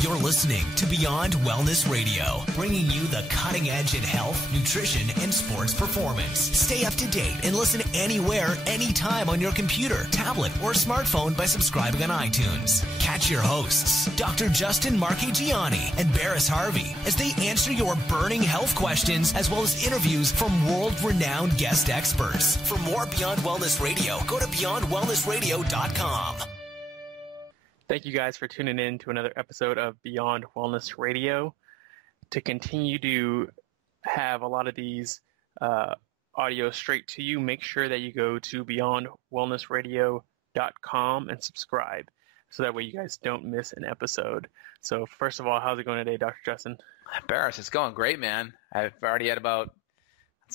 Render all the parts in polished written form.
You're listening to Beyond Wellness Radio, bringing you the cutting edge in health, nutrition, and sports performance. Stay up to date and listen anywhere, anytime on your computer, tablet, or smartphone by subscribing on iTunes. Catch your hosts, Dr. Justin Marchegiani and Barris Harvey, as they answer your burning health questions, as well as interviews from world-renowned guest experts. For more Beyond Wellness Radio, go to beyondwellnessradio.com. Thank you guys for tuning in to another episode of Beyond Wellness Radio. To continue to have a lot of these audio straight to you, make sure that you go to beyondwellnessradio.com and subscribe, so that way you guys don't miss an episode. So first of all, how's it going today, Dr. Justin? Barris, it's going great, man. I've already had about,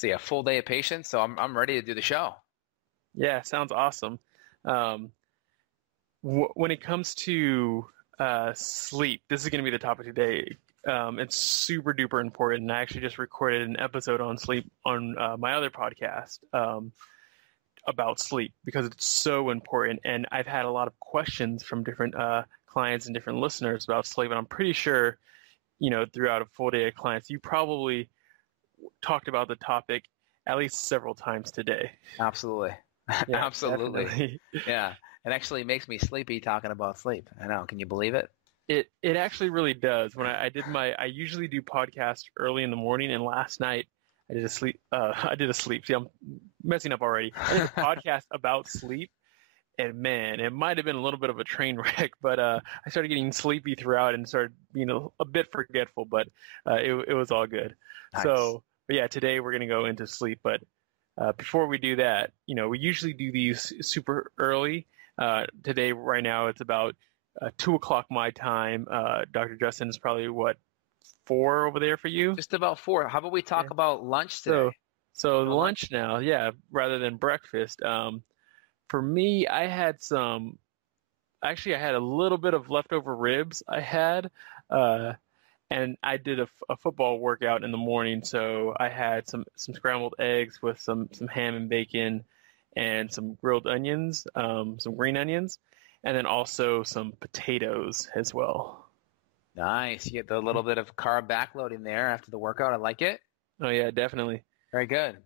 a full day of patients, so I'm ready to do the show. Yeah, sounds awesome. When it comes to sleep, this is going to be the topic today. It's super duper important. And I actually just recorded an episode on sleep on my other podcast about sleep, because it's so important. And I've had a lot of questions from different clients and different listeners about sleep. And I'm pretty sure, throughout a full day of clients, you probably talked about the topic at least several times today. Absolutely. Yeah, absolutely. Definitely. Yeah. It actually makes me sleepy talking about sleep. I know. Can you believe it? It actually really does. When I usually do podcasts early in the morning, and last night I did a sleep. See, I'm messing up already. I did a podcast about sleep, and man, it might have been a little bit of a train wreck, but I started getting sleepy throughout and started being a bit forgetful, but it was all good. Nice. So, but yeah, today we're going to go into sleep. But before we do that, we usually do these super early. Today, right now, it's about 2 o'clock my time. Dr. Justin, is probably, 4 over there for you? Just about 4. How about we talk about lunch today? So lunch now, yeah, rather than breakfast. For me, I had a little bit of leftover ribs I had, and I did a football workout in the morning, so I had some scrambled eggs with some ham and bacon, and some grilled onions, some green onions, and then also some potatoes as well. Nice. You get the little bit of carb backloading there after the workout. I like it. Oh, yeah, definitely. Very good.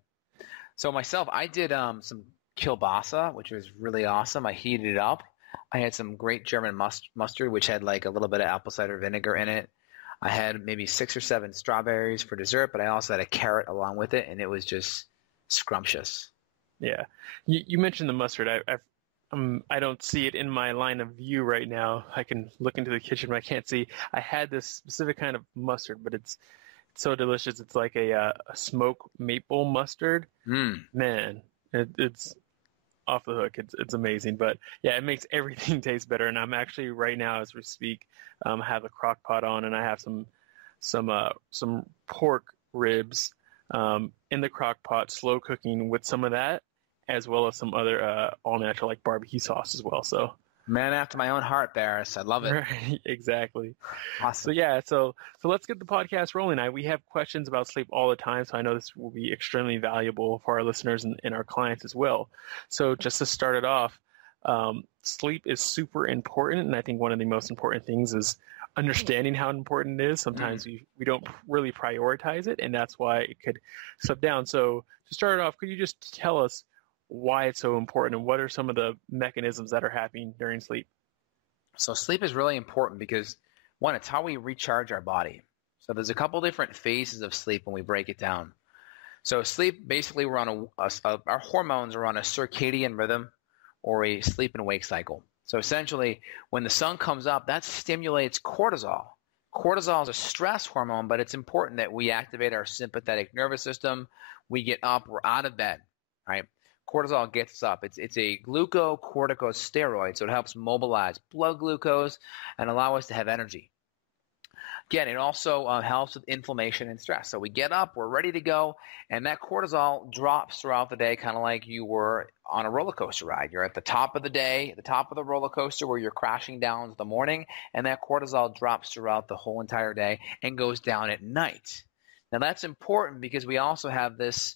So myself, I did some kielbasa, which was really awesome. I heated it up. I had some great German mustard, which had like a little bit of apple cider vinegar in it. I had maybe 6 or 7 strawberries for dessert, but I also had a carrot along with it, and it was just scrumptious. Yeah. You mentioned the mustard. I don't see it in my line of view right now. I can look into the kitchen, but I can't see. I had this specific kind of mustard, but it's so delicious. It's like a smoked maple mustard. Man, it's off the hook. It's amazing. But yeah, it makes everything taste better. And I'm actually right now, as we speak, have a crock pot on, and I have some pork ribs in the crock pot, slow cooking with some of that, as well as some other all natural like barbecue sauce as well. So man after my own heart, Barris. I love it. Right, exactly. Awesome. So yeah, so let's get the podcast rolling. We have questions about sleep all the time, so I know this will be extremely valuable for our listeners and our clients as well. So just to start it off, sleep is super important, and I think one of the most important things is understanding how important it is. Sometimes we don't really prioritize it, and that's why it could slip down. So to start it off, could you just tell us why it's so important, and what are some of the mechanisms that are happening during sleep? So sleep is really important because, one, it's how we recharge our body. So there's a couple different phases of sleep when we break it down. So sleep, basically, we're on our hormones are on a circadian rhythm or a sleep and wake cycle. So essentially, when the sun comes up, that stimulates cortisol. Cortisol is a stress hormone, but it's important that we activate our sympathetic nervous system. We get up, we're out of bed, right? Cortisol gets us up. It's a glucocorticosteroid, so it helps mobilize blood glucose and allow us to have energy. Again, it also helps with inflammation and stress. So we get up, we're ready to go, and that cortisol drops throughout the day, kind of like you were on a roller coaster ride. You're at the top of the day, at the top of the roller coaster where you're crashing down in the morning, and that cortisol drops throughout the whole entire day and goes down at night. Now that's important because we also have this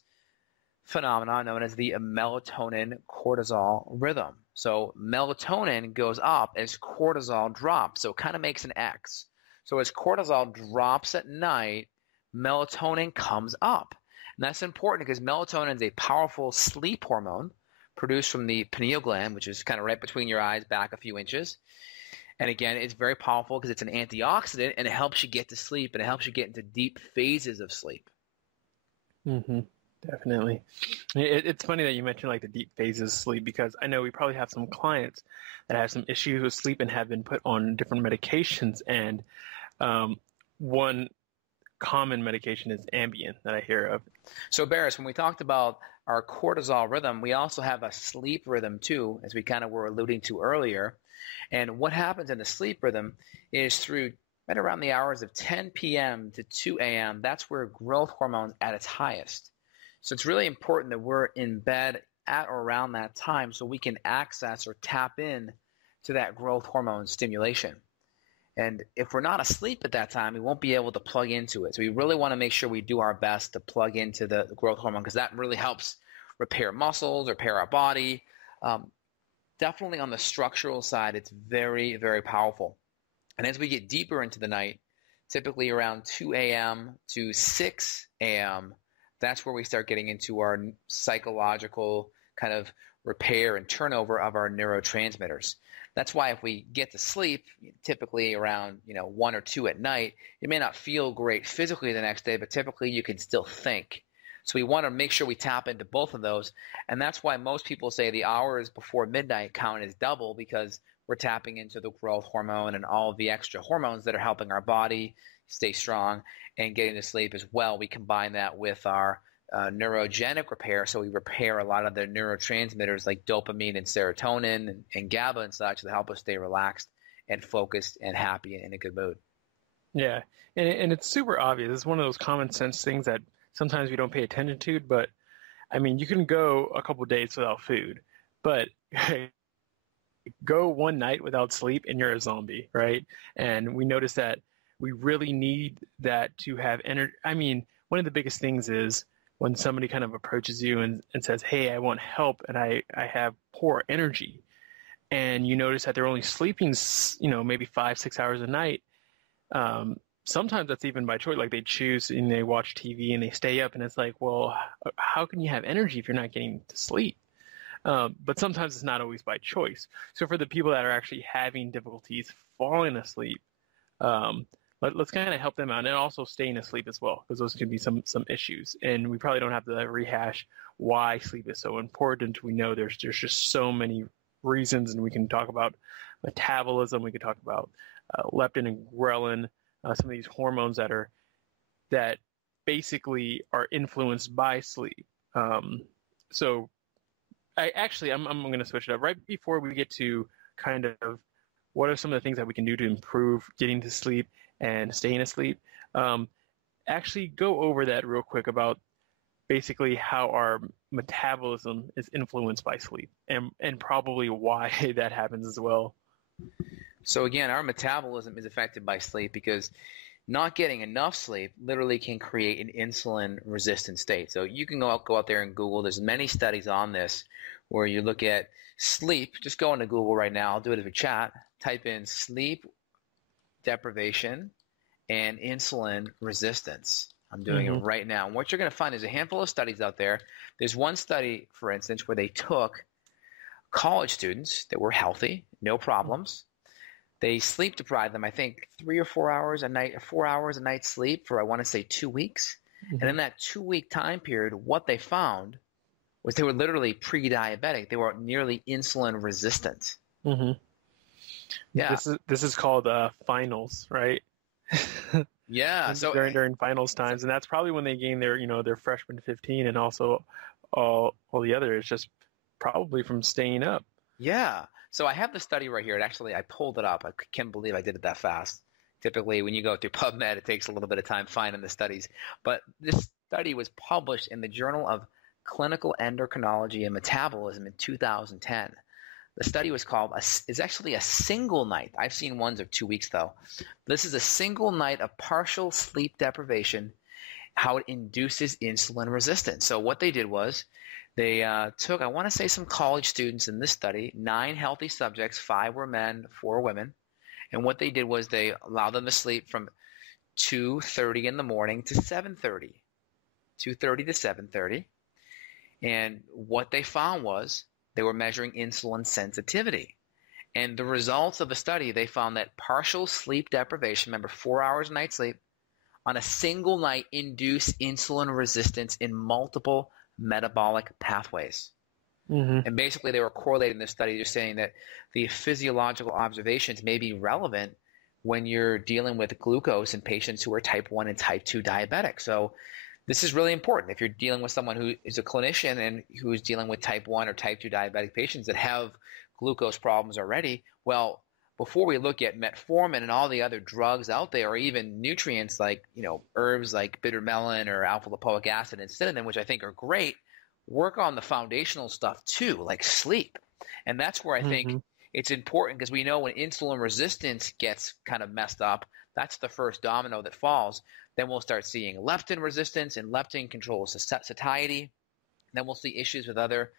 phenomenon known as the melatonin cortisol rhythm. So melatonin goes up as cortisol drops. So it kind of makes an X. So as cortisol drops at night, melatonin comes up. And that's important because melatonin is a powerful sleep hormone produced from the pineal gland, which is kind of right between your eyes, back a few inches. And again, it's very powerful because it's an antioxidant, and it helps you get to sleep, and it helps you get into deep phases of sleep. Mm-hmm. Definitely. It's funny that you mentioned like the deep phases of sleep, because I know we probably have some clients that have some issues with sleep and have been put on different medications. And one common medication is Ambien that I hear of. So Barris, when we talked about our cortisol rhythm, we also have a sleep rhythm too, as we kind of were alluding to earlier. And what happens in the sleep rhythm is through right around the hours of 10 p.m. to 2 a.m., that's where growth hormone's at its highest. So it's really important that we're in bed at or around that time so we can access or tap in to that growth hormone stimulation. And if we're not asleep at that time, we won't be able to plug into it. So we really want to make sure we do our best to plug into the growth hormone, because that really helps repair muscles, repair our body. Definitely on the structural side, it's very, very powerful. And as we get deeper into the night, typically around 2 a.m. to 6 a.m., that's where we start getting into our psychological kind of repair and turnover of our neurotransmitters. That's why if we get to sleep, typically around 1 or 2 at night, you may not feel great physically the next day, but typically you can still think. So we want to make sure we tap into both of those. And that's why most people say the hours before midnight count is double, because we're tapping into the growth hormone and all of the extra hormones that are helping our body stay strong and getting to sleep as well. We combine that with our neurogenic repair, so we repair a lot of the neurotransmitters like dopamine and serotonin and GABA and such that help us stay relaxed and focused and happy and in a good mood. Yeah, and it's super obvious. It's one of those common sense things that sometimes we don't pay attention to, but I mean, you can go a couple of days without food, but go one night without sleep and you're a zombie, right? And we notice that we really need that to have energy. I mean, one of the biggest things is when somebody kind of approaches you and says, hey, I want help and I have poor energy, and you notice that they're only sleeping, maybe 5-6 hours a night. Sometimes that's even by choice. Like they choose and they watch TV and they stay up, and it's like, well, how can you have energy if you're not getting to sleep? But sometimes it's not always by choice. So for the people that are actually having difficulties falling asleep, let's kind of help them out, and also staying asleep as well, because those can be some issues. And we probably don't have to rehash why sleep is so important. We know there's just so many reasons, and we can talk about metabolism. We could talk about leptin and ghrelin, some of these hormones that basically are influenced by sleep. So I'm going to switch it up right before we get to kind of what are some of the things that we can do to improve getting to sleep and staying asleep. Actually go over that real quick about basically how our metabolism is influenced by sleep and probably why that happens as well. So again, our metabolism is affected by sleep because not getting enough sleep literally can create an insulin-resistant state. So you can go out there and Google. There's many studies on this where you look at sleep. Just go into Google right now. I'll do it as a chat. Type in sleep deprivation and insulin resistance. I'm doing it right now. And what you're going to find is a handful of studies out there. There's one study, for instance, where they took college students that were healthy, no problems. They sleep deprived them, I think, 3 or 4 hours a night, 4 hours a night sleep for, I want to say, 2 weeks. And in that 2-week time period, what they found was they were literally pre-diabetic. They were nearly insulin resistant. Yeah. This is called finals, right? Yeah. So during finals times, and that's probably when they gain their freshman 15, and also all the other is just probably from staying up. Yeah. So I have the study right here. I pulled it up. I can't believe I did it that fast. Typically, when you go through PubMed, it takes a little bit of time finding the studies. But this study was published in the Journal of Clinical Endocrinology and Metabolism in 2010. The study was called, it's actually a single night. I've seen ones of 2 weeks, though. This is a single night of partial sleep deprivation how it induces insulin resistance. So what they did was they took, I want to say, some college students in this study, 9 healthy subjects, 5 were men, 4 women. And what they did was they allowed them to sleep from 2:30 in the morning to 7:30, 2:30 to 7:30. And what they found was they were measuring insulin sensitivity. And the results of the study, they found that partial sleep deprivation, remember 4 hours a night sleep, on a single night induced insulin resistance in multiple metabolic pathways. And basically they were correlating this study, just saying that the physiological observations may be relevant when you're dealing with glucose in patients who are type 1 and type 2 diabetic. So this is really important. If you're dealing with someone who is a clinician and who's dealing with type 1 or type 2 diabetic patients that have glucose problems already, well, before we look at metformin and all the other drugs out there, or even nutrients like, herbs like bitter melon or alpha lipoic acid and cinnamon, which I think are great, work on the foundational stuff too, like sleep. And that's where I think it's important, because we know when insulin resistance gets kind of messed up, that's the first domino that falls. Then we'll start seeing leptin resistance, and leptin controls satiety. Then we'll see issues with other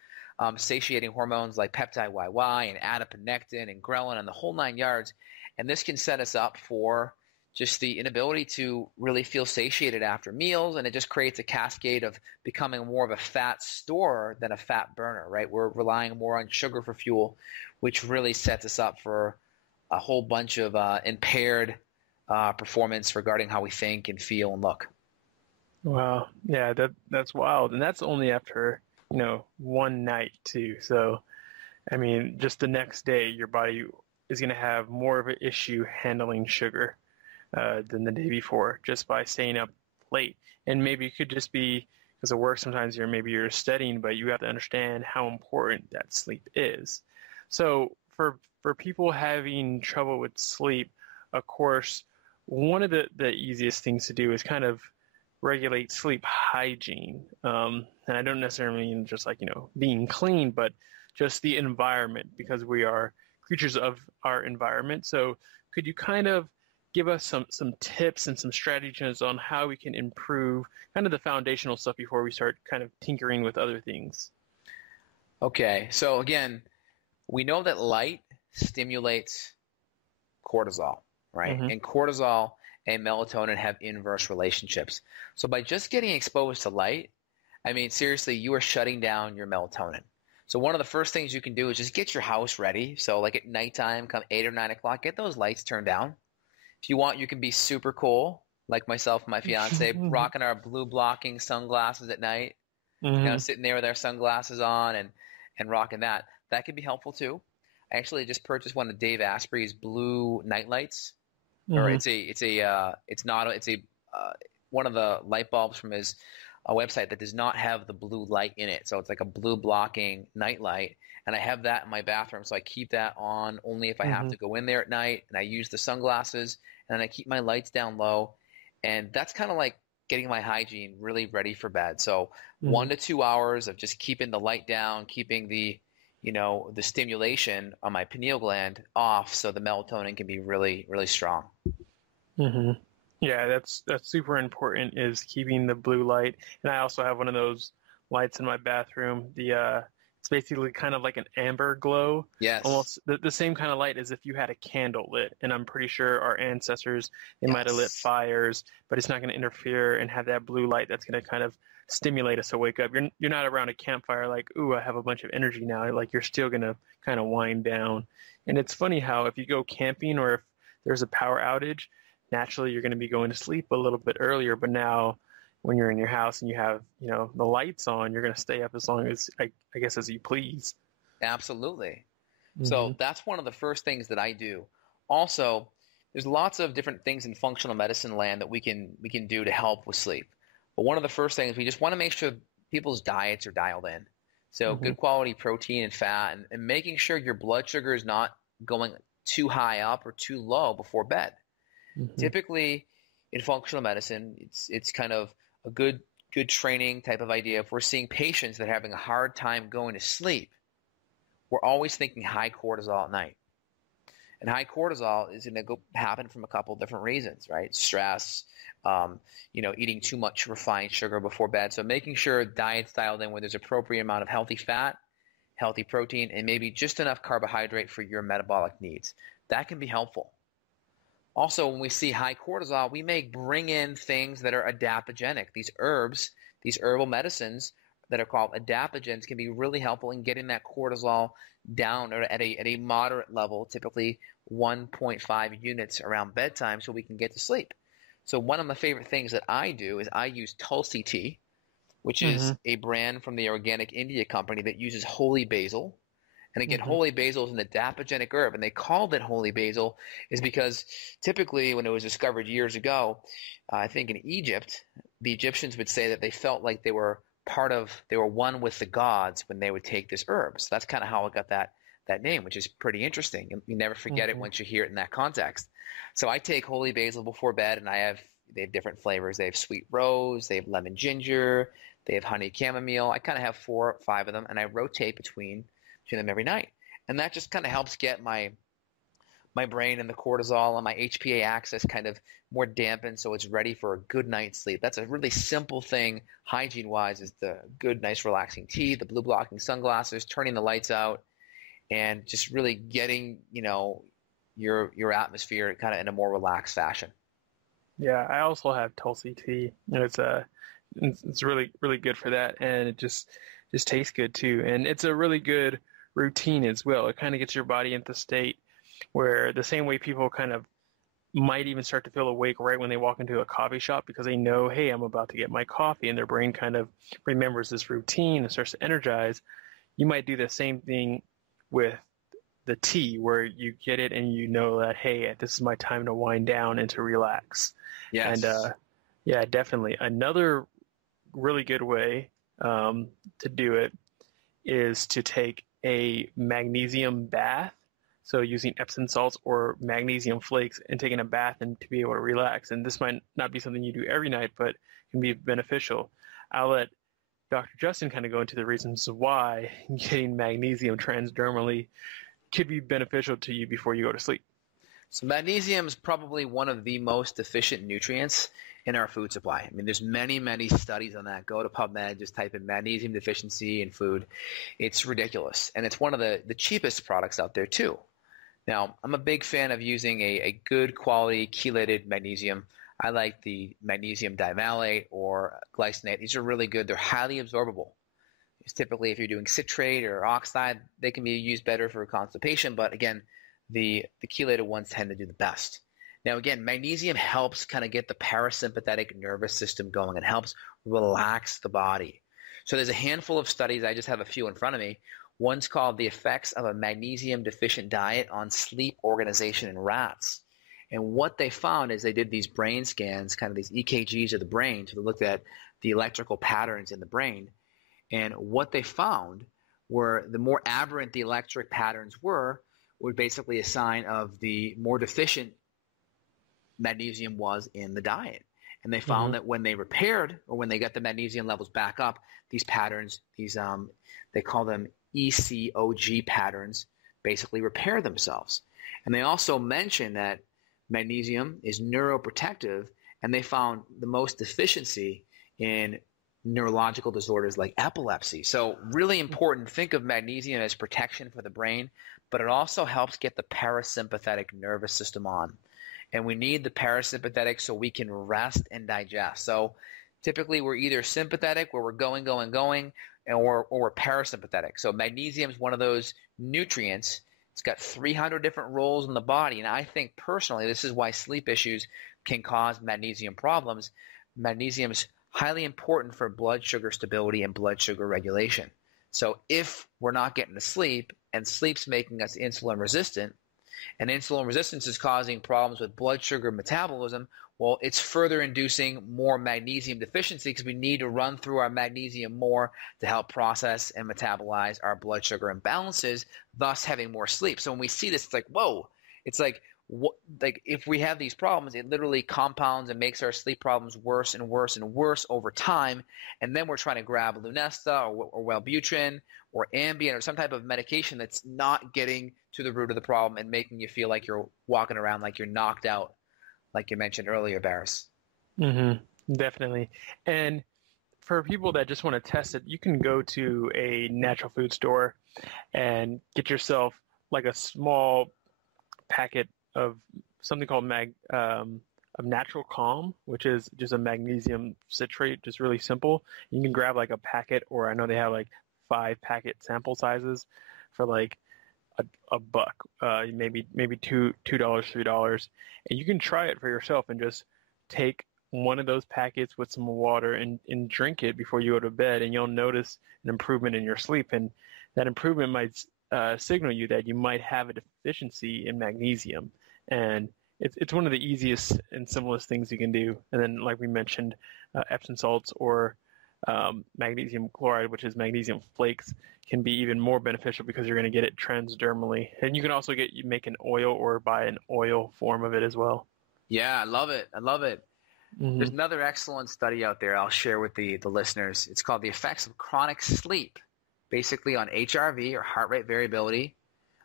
satiating hormones like peptide YY and adiponectin and ghrelin and the whole 9 yards. And this can set us up for just the inability to really feel satiated after meals, and it just creates a cascade of becoming more of a fat storer than a fat burner, right? We're relying more on sugar for fuel, which really sets us up for a whole bunch of impaired performance regarding how we think and feel and look. Wow. Yeah, that's wild. And that's only after, one night too. So, I mean, just the next day, your body is going to have more of an issue handling sugar than the day before, just by staying up late. And maybe it could just be because of work. Sometimes you're studying, but you have to understand how important that sleep is. So for people having trouble with sleep, of course, one of the easiest things to do is kind of regulate sleep hygiene. And I don't necessarily mean just like, being clean, but just the environment, because we are creatures of our environment. So could you kind of give us some tips and some strategies on how we can improve kind of the foundational stuff before we start kind of tinkering with other things? Okay. So again, we know that light stimulates cortisol, right? And cortisol and melatonin have inverse relationships. So by just getting exposed to light, I mean, seriously, you are shutting down your melatonin. So one of the first things you can do is just get your house ready. So like at nighttime, come 8 or 9 o'clock, get those lights turned down. If you want, you can be super cool, like myself and my fiance, rocking our blue blocking sunglasses at night, sitting there with our sunglasses on and rocking that. That could be helpful too. I actually just purchased one of Dave Asprey's blue night lights. Or it's one of the light bulbs from his website that does not have the blue light in it. So it's like a blue blocking night light. And I have that in my bathroom. So I keep that on only if I have to go in there at night, and I use the sunglasses, and then I keep my lights down low. And that's kind of like getting my hygiene really ready for bed. So 1 to 2 hours of just keeping the light down, keeping the stimulation on my pineal gland off, so the melatonin can be really, really strong. Yeah, that's super important, is keeping the blue light. And I also have one of those lights in my bathroom. It's basically kind of like an amber glow. Yes. Almost the same kind of light as if you had a candle lit. And I'm pretty sure our ancestors, they might have lit fires, but it's not going to interfere and have that blue light that's going to kind of stimulate us to wake up. You're not around a campfire like, ooh, I have a bunch of energy now. Like, you're still going to kind of wind down. And it's funny how if you go camping or if there's a power outage, naturally you're going to be going to sleep a little bit earlier. But now when you're in your house and you have, the lights on, you're going to stay up as long as, I guess, as you please. Absolutely. So that's one of the first things that I do. Also, there's lots of different things in functional medicine land that we can do to help with sleep. But one of the first things, we just want to make sure people's diets are dialed in. So good quality protein and fat, and making sure your blood sugar is not going too high up or too low before bed. Typically in functional medicine, it's kind of a good training type of idea. If we're seeing patients that are having a hard time going to sleep, we're always thinking high cortisol at night. And high cortisol is going to happen from a couple different reasons, right? Stress, eating too much refined sugar before bed. So making sure diet's dialed in where there's appropriate amount of healthy fat, healthy protein, and maybe just enough carbohydrate for your metabolic needs. That can be helpful. Also, when we see high cortisol, we may bring in things that are adaptogenic. These herbs, these herbal medicines that are called adaptogens can be really helpful in getting that cortisol down or at a moderate level, typically 1.5 units around bedtime so we can get to sleep. So one of my favorite things that I do is I use Tulsi tea, which is a brand from the Organic India company that uses holy basil. And again, holy basil is an adaptogenic herb, and they called it holy basil is because typically when it was discovered years ago, I think in Egypt, the Egyptians would say that they felt like they were one with the gods when they would take this herb. So that's kind of how it got that name, which is pretty interesting. You never forget it once you hear it in that context. So I take holy basil before bed, and they have different flavors. They have sweet rose, they have lemon ginger, they have honey chamomile. I kind of have 4 or 5 of them, and I rotate between them every night. And that just kind of helps get my brain and the cortisol and my HPA axis kind of more dampened so it's ready for a good night's sleep. That's a really simple thing hygiene-wise, is the good, nice, relaxing tea, the blue blocking sunglasses, turning the lights out, and just really getting, your atmosphere kind of in a more relaxed fashion. Yeah, I also have Tulsi tea. It's really, really good for that, and it just tastes good too. And it's a really good routine as well. It kind of gets your body into the state where the same way people kind of might even start to feel awake right when they walk into a coffee shop because they know, hey, I'm about to get my coffee, and their brain kind of remembers this routine and starts to energize. You might do the same thing with the tea where you get it and you know that, hey, this is my time to wind down and to relax. Yes. And yeah, definitely. Another really good way to do it is to take a magnesium bath. So using Epsom salts or magnesium flakes and taking a bath and to be able to relax. And this might not be something you do every night, but can be beneficial. I'll let Dr. Justin kind of go into the reasons why getting magnesium transdermally could be beneficial to you before you go to sleep. So magnesium is probably one of the most deficient nutrients in our food supply. I mean, there's many, many studies on that. Go to PubMed, just type in magnesium deficiency in food. It's ridiculous. And it's one of the cheapest products out there too. Now, I'm a big fan of using a good quality chelated magnesium. I like the magnesium dimalate or glycinate. These are really good. They're highly absorbable. It's typically, if you're doing citrate or oxide, they can be used better for constipation. But again, the chelated ones tend to do the best. Now, again, magnesium helps kind of get the parasympathetic nervous system going. It helps relax the body. So there's a handful of studies. I just have a few in front of me. One's called The Effects of a Magnesium Deficient Diet on Sleep Organization in Rats. And what they found is they did these brain scans, kind of these EKGs of the brain, to look at the electrical patterns in the brain. And what they found were the more aberrant the electric patterns were basically a sign of the more deficient magnesium was in the diet. And they found that when they repaired or when they got the magnesium levels back up, these patterns, they call them ECOG patterns, basically repair themselves. And they also mentioned that magnesium is neuroprotective, and they found the most deficiency in neurological disorders like epilepsy. So really important. Think of magnesium as protection for the brain, but it also helps get the parasympathetic nervous system on. And we need the parasympathetic so we can rest and digest. So typically we're either sympathetic where we're going, or we're parasympathetic. So magnesium is one of those nutrients. It's got 300 different roles in the body. And I think personally this is why sleep issues can cause magnesium problems. Magnesium is highly important for blood sugar stability and blood sugar regulation. So if we're not getting to sleep and sleep's making us insulin resistant, and insulin resistance is causing problems with blood sugar metabolism, well, it's further inducing more magnesium deficiency because we need to run through our magnesium more to help process and metabolize our blood sugar imbalances, thus having more sleep. So when we see this, it's like, whoa, it's like like if we have these problems, it literally compounds and makes our sleep problems worse and worse and worse over time. And then we're trying to grab Lunesta or Wellbutrin or Ambien or some type of medication that's not getting to the root of the problem and making you feel like you're walking around like you're knocked out, like you mentioned earlier, Barris. Mm-hmm. Definitely. And for people that just want to test it, you can go to a natural food store and get yourself like a small packet of something called of Natural Calm, which is just a magnesium citrate, just really simple. You can grab like a packet, or I know they have like 5-packet sample sizes for like a buck, maybe $2, $3, and you can try it for yourself and just take one of those packets with some water and drink it before you go to bed, and you'll notice an improvement in your sleep, and that improvement might signal you that you might have a deficiency in magnesium. And it's one of the easiest and simplest things you can do. And then, like we mentioned, Epsom salts or magnesium chloride, which is magnesium flakes, can be even more beneficial because you're going to get it transdermally. And you can also make an oil or buy an oil form of it as well. Yeah, I love it. Mm-hmm. There's another excellent study out there I'll share with the listeners. It's called The Effects of Chronic Sleep, basically on HRV or heart rate variability,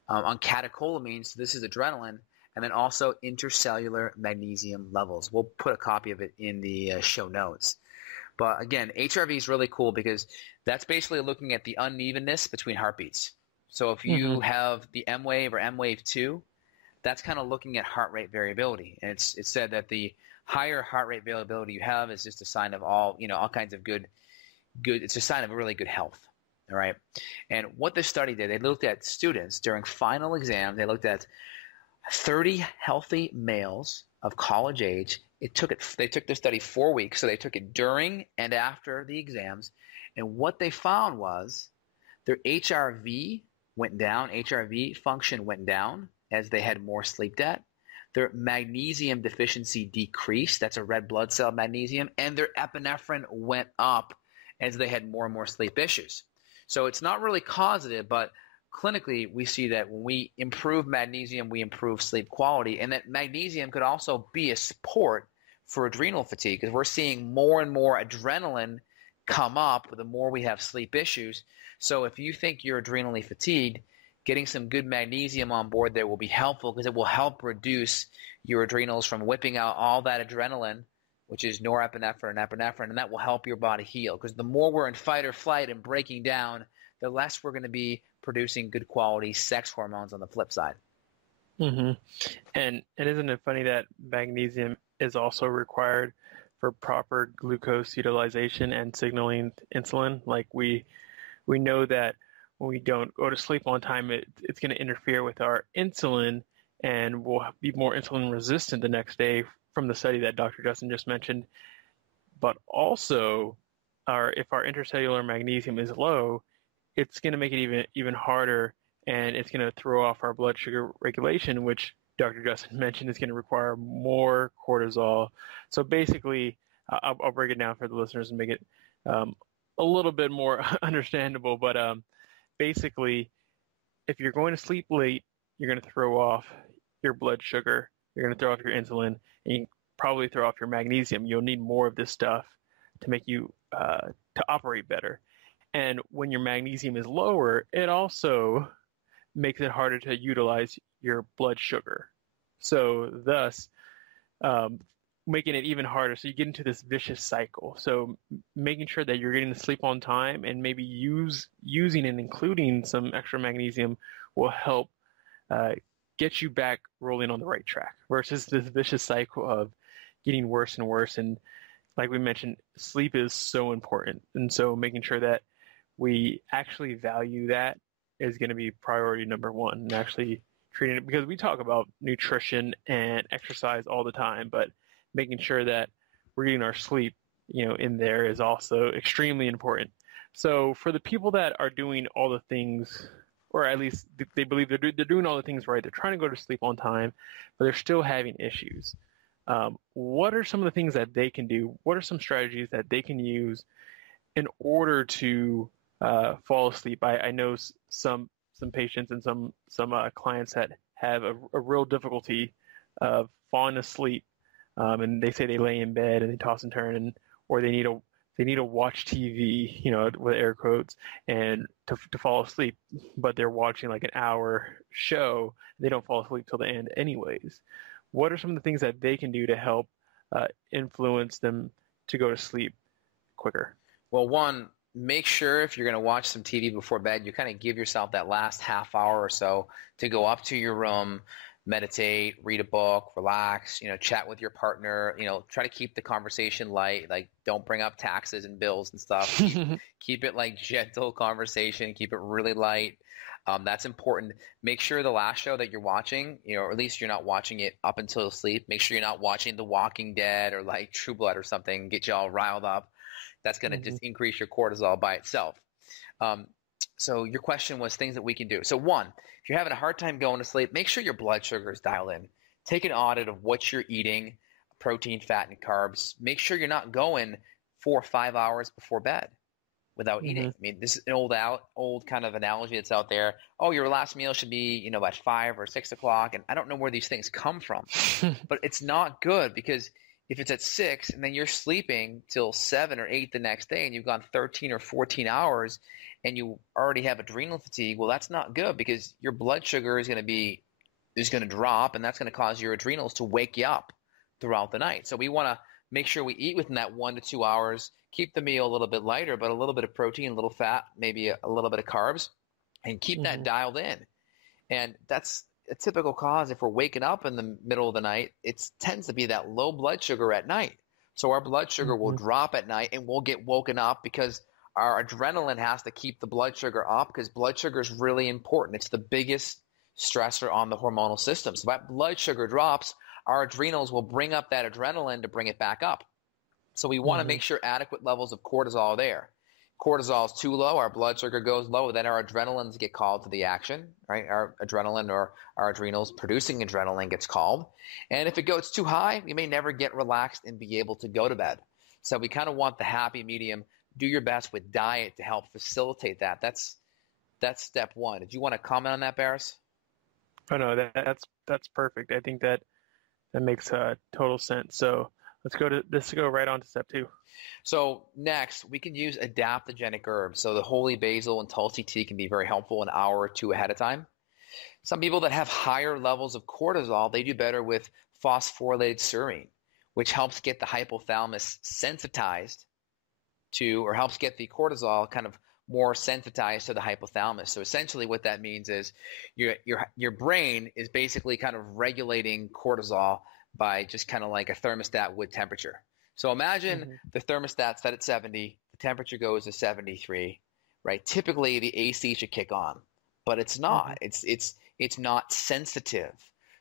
on catecholamines, so this is adrenaline, and then also intercellular magnesium levels. We'll put a copy of it in the show notes. But again, HRV is really cool because that's basically looking at the unevenness between heartbeats. So if you have the M wave or M wave 2, that's kind of looking at heart rate variability. And it's said that the higher heart rate variability you have is just a sign of all kinds of good. It's a sign of really good health. All right. And what this study did, they looked at students during final exams. They looked at 30 healthy males of college age. They took the study 4 weeks, so they took it during and after the exams. And what they found was their HRV went down. HRV function went down as they had more sleep debt. Their magnesium deficiency decreased. That's a red blood cell magnesium. And their epinephrine went up as they had more and more sleep issues. So it's not really causative, but clinically we see that when we improve magnesium, we improve sleep quality, and that magnesium could also be a support for adrenal fatigue because we're seeing more and more adrenaline come up the more we have sleep issues. So if you think you're adrenally fatigued, getting some good magnesium on board there will be helpful because it will help reduce your adrenals from whipping out all that adrenaline, which is norepinephrine and epinephrine, and that will help your body heal. Because the more we're in fight or flight and breaking down, the less we're going to be producing good quality sex hormones on the flip side. Mm-hmm. And isn't it funny that magnesium is also required for proper glucose utilization and signaling insulin? Like we know that when we don't go to sleep on time, it's going to interfere with our insulin, and we'll be more insulin resistant the next day from the study that Dr. Justin just mentioned. But also, if our intercellular magnesium is low, it's going to make it even harder, and it's going to throw off our blood sugar regulation, which Dr. Justin mentioned is going to require more cortisol. So basically, I'll break it down for the listeners and make it a little bit more understandable. But basically, if you're going to sleep late, you're going to throw off your blood sugar, you're going to throw off your insulin, and you probably throw off your magnesium. You'll need more of this stuff to make you to operate better. And when your magnesium is lower, it also makes it harder to utilize your blood sugar. So thus, making it even harder. So you get into this vicious cycle. So making sure that you're getting to sleep on time and maybe using and including some extra magnesium will help get you back rolling on the right track versus this vicious cycle of getting worse and worse. And like we mentioned, sleep is so important. And so making sure that we actually value that is going to be priority number one, and actually treating it, because we talk about nutrition and exercise all the time, but making sure that we're getting our sleep, in there is also extremely important. So for the people that are doing all the things, or at least they believe they're doing all the things right, they're trying to go to sleep on time, but they're still having issues. What are some of the things that they can do? What are some strategies that they can use in order to fall asleep? I know some patients and some clients that have a real difficulty of falling asleep, and they say they lay in bed and they toss and turn, or they need to watch TV, with air quotes, and to fall asleep, but they're watching like an hour show. They don't fall asleep till the end anyways. What are some of the things that they can do to help influence them to go to sleep quicker? Well, one, make sure if you're going to watch some TV before bed, you kind of give yourself that last half hour or so to go up to your room, meditate, read a book, relax, chat with your partner, try to keep the conversation light, like don't bring up taxes and bills and stuff. Keep it like gentle conversation, keep it really light. That's important. Make sure the last show that you're watching, or at least you're not watching it up until sleep. Make sure you're not watching The Walking Dead or like True Blood or something, get you all riled up. That's going to just increase your cortisol by itself. So your question was things that we can do. So one, if you're having a hard time going to sleep, make sure your blood sugar is dialed in. Take an audit of what you're eating, protein, fat, and carbs. Make sure you're not going 4 or 5 hours before bed without eating. I mean, this is an old kind of analogy that's out there. Oh, your last meal should be, at 5 or 6 o'clock. And I don't know where these things come from, but it's not good, because if it's at 6 and then you're sleeping till 7 or 8 the next day and you've gone 13 or 14 hours and you already have adrenal fatigue, well, that's not good, because your blood sugar is going to drop, and that's going to cause your adrenals to wake you up throughout the night. So we want to make sure we eat within that 1 to 2 hours, keep the meal a little bit lighter, but a little bit of protein, a little fat, maybe a little bit of carbs, and keep that dialed in. And that's a typical cause. If we're waking up in the middle of the night, it tends to be that low blood sugar at night. So our blood sugar will drop at night, and we'll get woken up because our adrenaline has to keep the blood sugar up, because blood sugar is really important. It's the biggest stressor on the hormonal system. So if that blood sugar drops, our adrenals will bring up that adrenaline to bring it back up. So we want to make sure adequate levels of cortisol are there. Cortisol is too low, our blood sugar goes low, then our adrenalines get called to the action, right? Our adrenaline, or our adrenals producing adrenaline, gets called. And if it goes too high, we may never get relaxed and be able to go to bed. So we kind of want the happy medium. Do your best with diet to help facilitate that. That's step one. Did you want to comment on that, Barris? Oh no, that's perfect. I think that makes total sense. So let's go right on to step 2. So next, we can use adaptogenic herbs. So the holy basil and tulsi tea can be very helpful an hour or 2 ahead of time. Some people that have higher levels of cortisol, they do better with phosphorylated serine, which helps get the hypothalamus sensitized to, or helps get the cortisol kind of more sensitized to the hypothalamus. So essentially what that means is your brain is basically kind of regulating cortisol by just kind of like a thermostat with temperature. So imagine the thermostat's set at 70, the temperature goes to 73, right? Typically the AC should kick on, but it's not. It's not sensitive.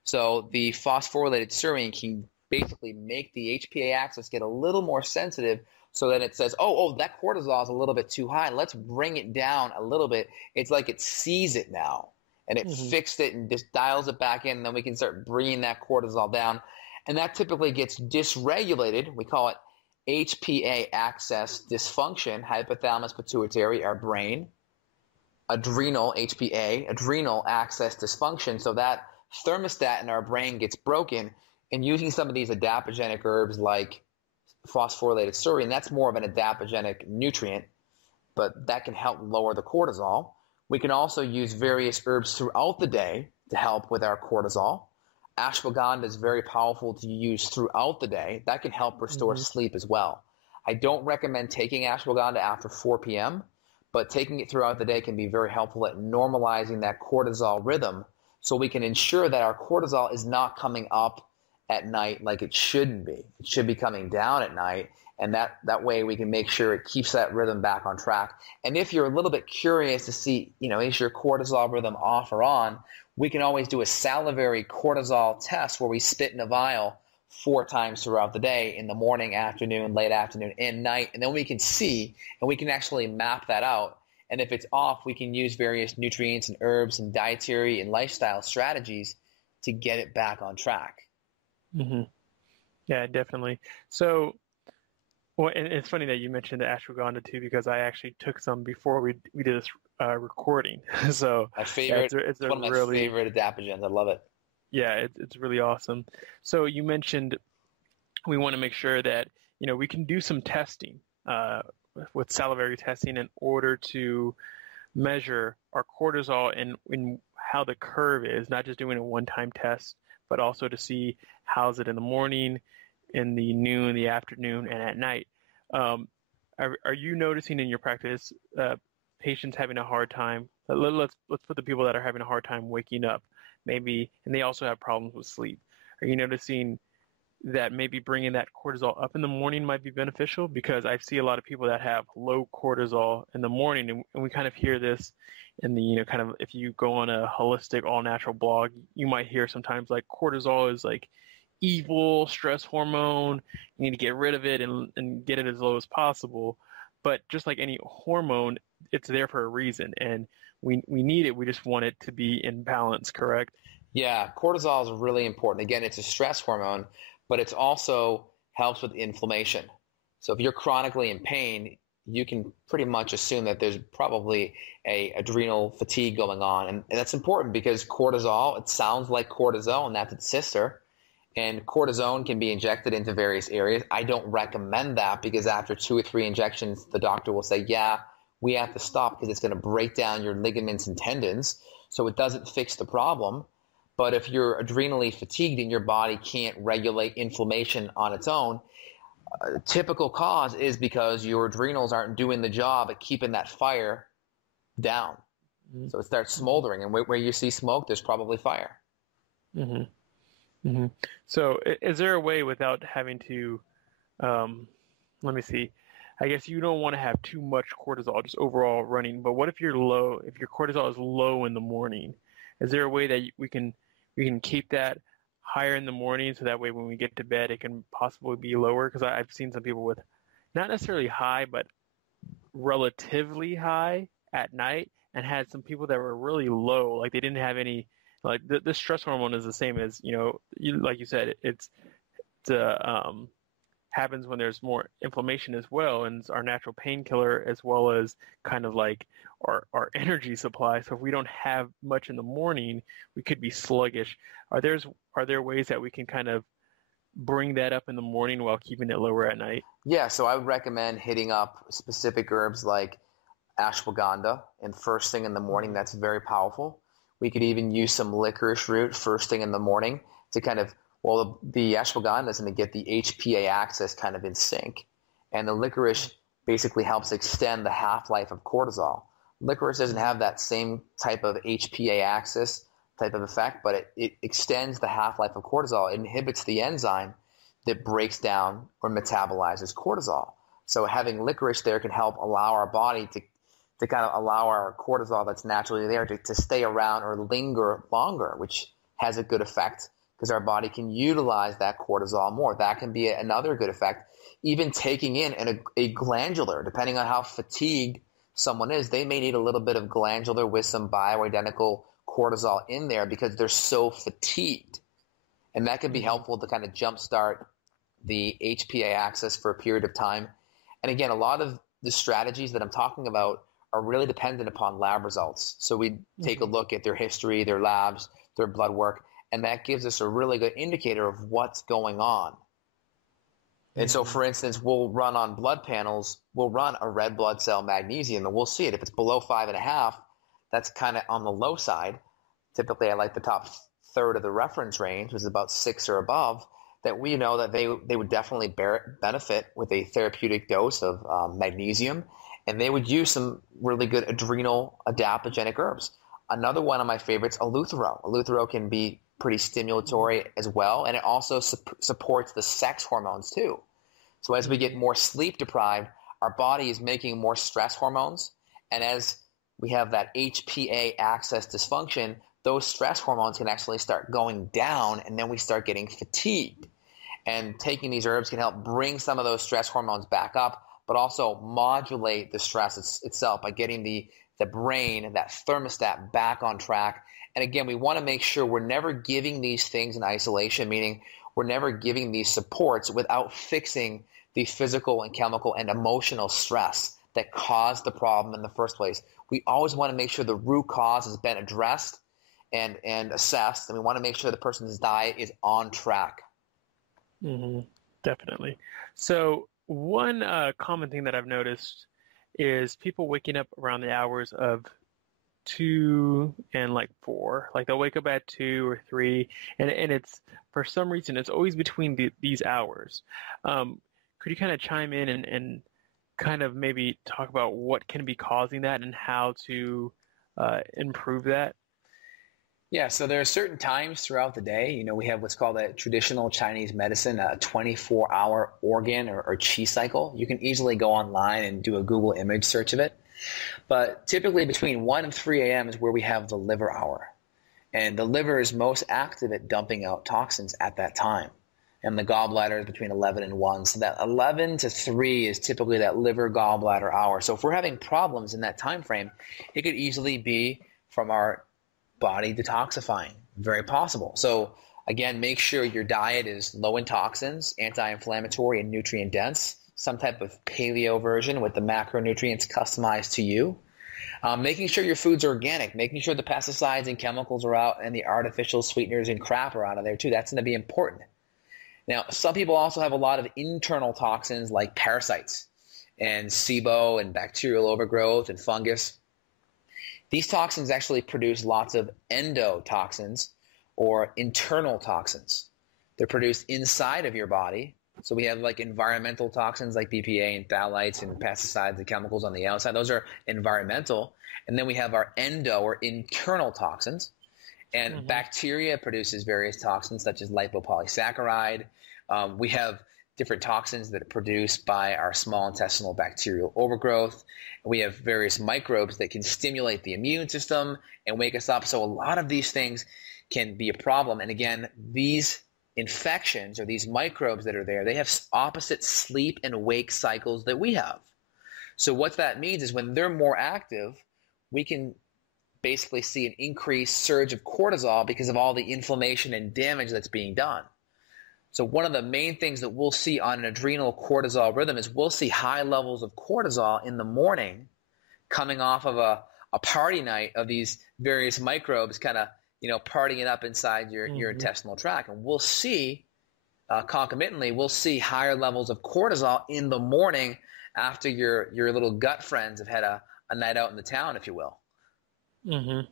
So the phosphorylated serine can basically make the HPA axis get a little more sensitive, so that it says, oh, that cortisol is a little bit too high. Let's bring it down a little bit. It's like it sees it now, and it fixed it and just dials it back in, and then we can start bringing that cortisol down. And that typically gets dysregulated. We call it HPA axis dysfunction, hypothalamus pituitary, our brain, adrenal, HPA, adrenal axis dysfunction. So that thermostat in our brain gets broken, and using some of these adaptogenic herbs like phosphorylated serine, that's more of an adaptogenic nutrient, but that can help lower the cortisol. We can also use various herbs throughout the day to help with our cortisol. Ashwagandha is very powerful to use throughout the day. That can help restore sleep as well. I don't recommend taking ashwagandha after 4 p.m., but taking it throughout the day can be very helpful at normalizing that cortisol rhythm, so we can ensure that our cortisol is not coming up at night like it shouldn't be. It should be coming down at night, and that way we can make sure it keeps that rhythm back on track. And if you're a little bit curious to see, is your cortisol rhythm off or on, we can always do a salivary cortisol test where we spit in a vial 4 times throughout the day, in the morning, afternoon, late afternoon, and night, and then we can see, and we can actually map that out. And if it's off, we can use various nutrients and herbs and dietary and lifestyle strategies to get it back on track. Yeah, definitely. So, well, and it's funny that you mentioned the ashwagandha too, because I actually took some before we did this recording. So my favorite, it's one of my favorite adaptogens. I love it. Yeah, it's really awesome. So you mentioned we want to make sure that, we can do some testing with salivary testing in order to measure our cortisol and how the curve is, not just doing a one-time test, but also to see how's it in the morning, in the noon, the afternoon, and at night. Are you noticing in your practice patients having a hard time? Let's put the people that are having a hard time waking up, maybe, and they also have problems with sleep. Are you noticing that maybe bringing that cortisol up in the morning might be beneficial? Because I see a lot of people that have low cortisol in the morning, and we kind of hear this in the, kind of, if you go on a holistic all natural blog, you might hear sometimes like cortisol is like evil stress hormone. You need to get rid of it and get it as low as possible. But just like any hormone, it's there for a reason, and we need it. We just want it to be in balance, correct? Yeah, cortisol is really important. Again, it's a stress hormone, but it also helps with inflammation. So if you're chronically in pain, you can pretty much assume that there's probably a adrenal fatigue going on. And that's important because cortisol, it sounds like cortisone, that's its sister. And cortisone can be injected into various areas. I don't recommend that because after 2 or 3 injections, the doctor will say, yeah, we have to stop because it's going to break down your ligaments and tendons. So it doesn't fix the problem. But if you're adrenally fatigued and your body can't regulate inflammation on its own, a typical cause is because your adrenals aren't doing the job at keeping that fire down. Mm-hmm. So it starts smoldering, and where you see smoke, there's probably fire. Mm-hmm. Mm-hmm. So is there a way without having to, let me see, I guess you don't want to have too much cortisol just overall running, but what if you're low, if your cortisol is low in the morning? Is there a way that we can keep that higher in the morning so that way when we get to bed it can possibly be lower? Because I've seen some people with not necessarily high, but relatively high at night, and had some people that were really low, like they didn't have any, like the stress hormone is the same as, like you said, it's happens when there's more inflammation as well, and it's our natural painkiller as well as kind of like our energy supply. So if we don't have much in the morning, we could be sluggish. Are there ways that we can kind of bring that up in the morning while keeping it lower at night? Yeah, so I would recommend hitting up specific herbs like ashwagandha and first thing in the morning. That's very powerful. We could even use some licorice root first thing in the morning to kind of, well, the ashwagandha is going to get the HPA axis kind of in sync. And the licorice basically helps extend the half-life of cortisol. Licorice doesn't have that same type of HPA axis type of effect, but it extends the half-life of cortisol. It inhibits the enzyme that breaks down or metabolizes cortisol. So having licorice there can help allow our body to kind of allow our cortisol that's naturally there to stay around or linger longer, which has a good effect because our body can utilize that cortisol more. That can be another good effect. Even taking in a glandular, depending on how fatigued someone is, they may need a little bit of glandular with some bioidentical cortisol in there because they're so fatigued. And that can be helpful to kind of jumpstart the HPA axis for a period of time. And again, a lot of the strategies that I'm talking about are really dependent upon lab results. So we take a look at their history, their labs, their blood work, and that gives us a really good indicator of what's going on. And so, for instance, we'll run on blood panels, we'll run a red blood cell magnesium, and we'll see it. If it's below 5.5, that's kind of on the low side. Typically, I like the top third of the reference range, which is about 6 or above, that we know that they would definitely benefit with a therapeutic dose of magnesium, and they would use some really good adrenal adaptogenic herbs. Another one of my favorites, Eleuthero. Eleuthero can be pretty stimulatory as well, and it also supports the sex hormones too. So as we get more sleep deprived, our body is making more stress hormones, and as we have that HPA axis dysfunction, those stress hormones can actually start going down, and then we start getting fatigued. And taking these herbs can help bring some of those stress hormones back up, but also modulate the stress itself by getting the brain and that thermostat back on track. And again, we want to make sure we're never giving these things in isolation, meaning we're never giving these supports without fixing the physical and chemical and emotional stress that caused the problem in the first place. We always want to make sure the root cause has been addressed, and assessed, and we want to make sure the person's diet is on track. Definitely. So one common thing that I've noticed is people waking up around the hours of 2 and like 4. Like they'll wake up at 2 or 3, and it's for some reason it's always between these hours. Could you kind of chime in and kind of maybe talk about what can be causing that and how to improve that? Yeah, so there are certain times throughout the day. We have what's called a traditional Chinese medicine, a 24-hour organ or qi cycle. You can easily go online and do a Google image search of it. But typically between 1 and 3 a.m. is where we have the liver hour. And the liver is most active at dumping out toxins at that time. And the gallbladder is between 11 and 1. So that 11 to 3 is typically that liver gallbladder hour. So if we're having problems in that time frame, it could easily be from our body detoxifying. Very possible. So again, make sure your diet is low in toxins, anti-inflammatory, and nutrient dense. Some type of paleo version with the macronutrients customized to you. Making sure your food's organic, making sure the pesticides and chemicals are out and the artificial sweeteners and crap are out of there too. That's going to be important. Now, some people also have a lot of internal toxins like parasites and SIBO and bacterial overgrowth and fungus. These toxins actually produce lots of endotoxins or internal toxins. They're produced inside of your body. So we have like environmental toxins like BPA and phthalates and pesticides and chemicals on the outside. Those are environmental. And then we have our endo or internal toxins. And bacteria produces various toxins such as lipopolysaccharide. We have different toxins that are produced by our small intestinal bacterial overgrowth. We have various microbes that can stimulate the immune system and wake us up. So a lot of these things can be a problem. And again, these infections or these microbes that are there, they have opposite sleep and wake cycles that we have. So what that means is when they're more active, we can basically see an increased surge of cortisol because of all the inflammation and damage that's being done. So one of the main things that we'll see on an adrenal cortisol rhythm is we'll see high levels of cortisol in the morning coming off of a party night of these various microbes kind of partying it up inside your intestinal tract. And we'll see, concomitantly, we'll see higher levels of cortisol in the morning after your little gut friends have had a night out in the town, if you will. And